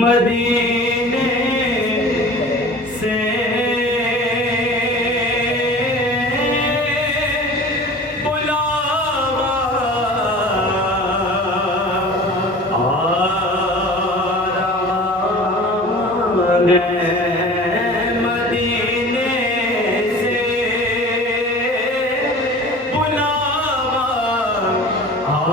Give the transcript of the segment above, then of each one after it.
मदीने से बुलावा आ रहा है। मदीने से बुलावा आ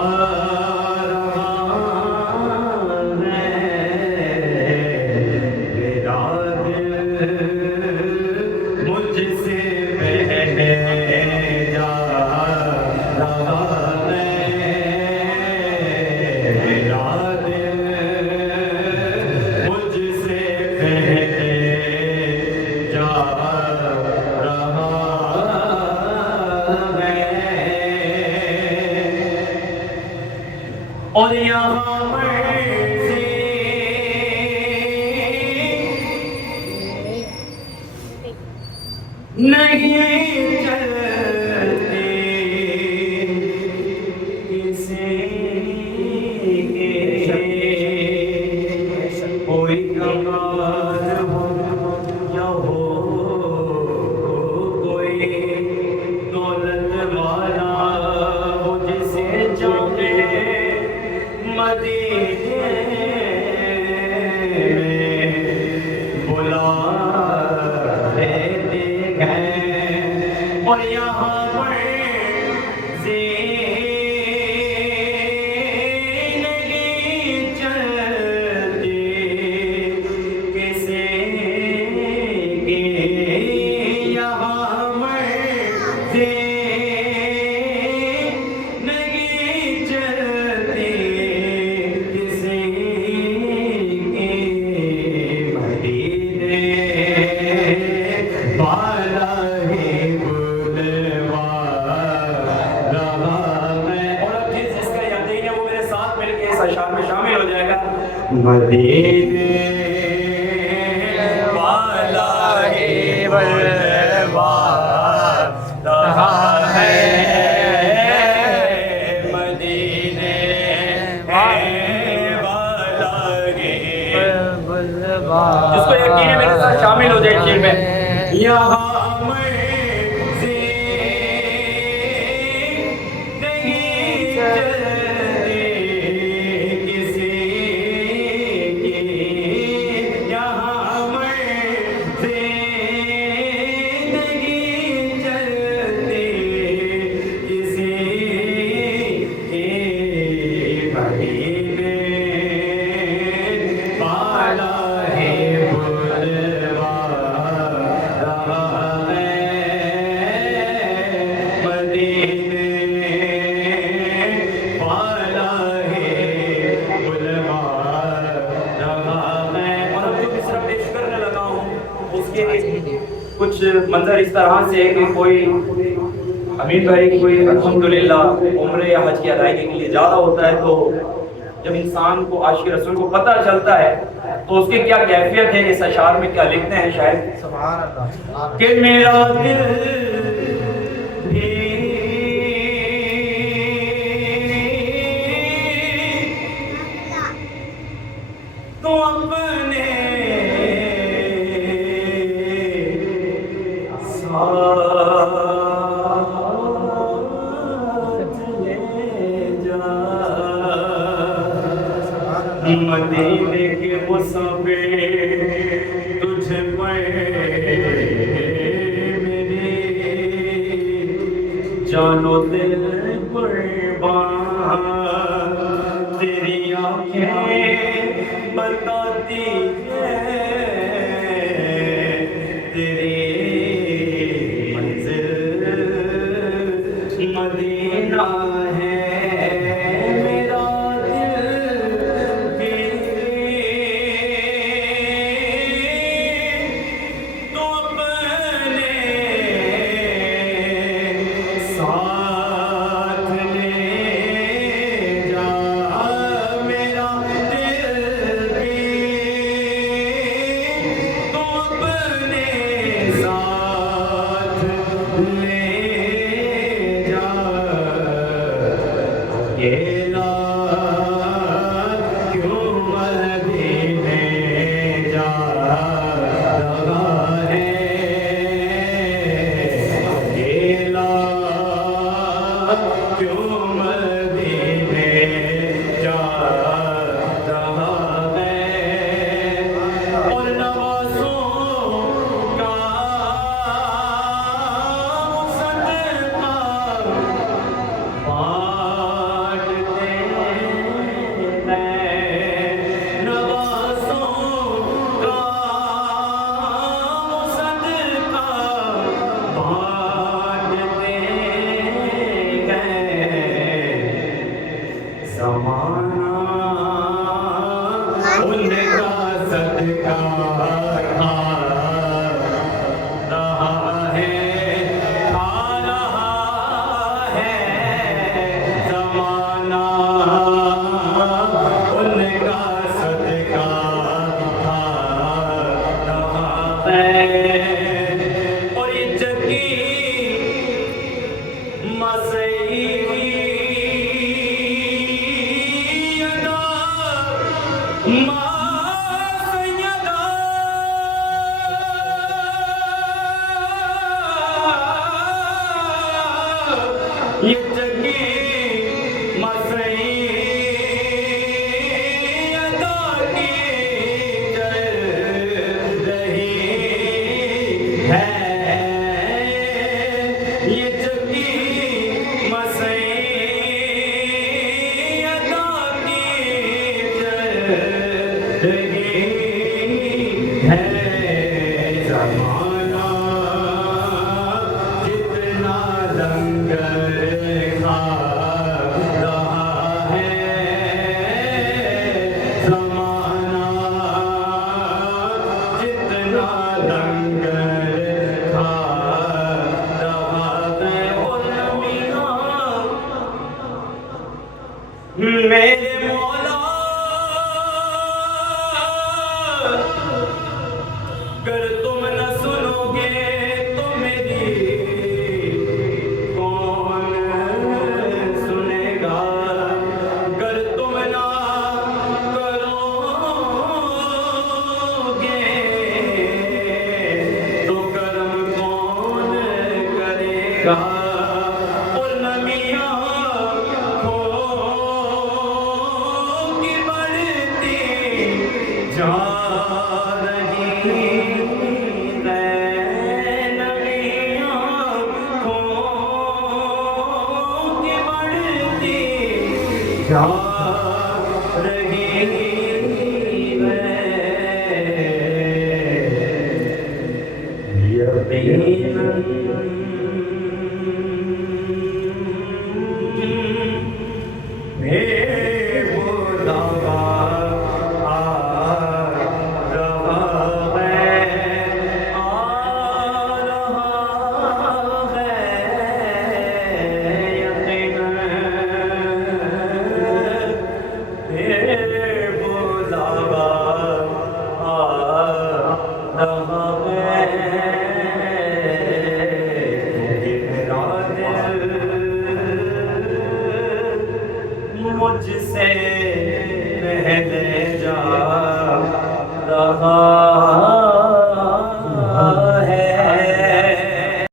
मुझसे बहने जा रहा है। मेरा दिल मुझसे बहने जा रहा है। और यहाँ नहीं चलती किसी के कोई कमाल हो या हो कोई दौलत वाला हो जिसे जाने मदीने में बुला और यहाँ पर ज़िंदगी चलती किसी की। यहाँ पर ज़िंदगी चलती किसी की। मदीने वाला शामिल हो जाएगा। मदीने वाला ही बुलवा रहा है। मदीने वाला ही बुलवा। जिसको यकीन है मेरे साथ शामिल हो जाए शेर में। यहाँ कुछ मंजर इस तरह से है कि कोई अमीर भाई कोई अल्हम्दुलिल्लाह उम्रे या हज की अदायगी के लिए जा रहा होता है, तो जब इंसान को आशिक रसूल को पता चलता है तो उसकी क्या कैफियत है। इस अशार में क्या लिखते हैं शायद कि मेरा दिल तो अपने मदीने के मुसाफिर तुझ पर मेरी जानो दिल कुर्बान। तेरी आंखें बताती है तेरी मंजिल मदीना है। साथ मुझसे पहले जा रहा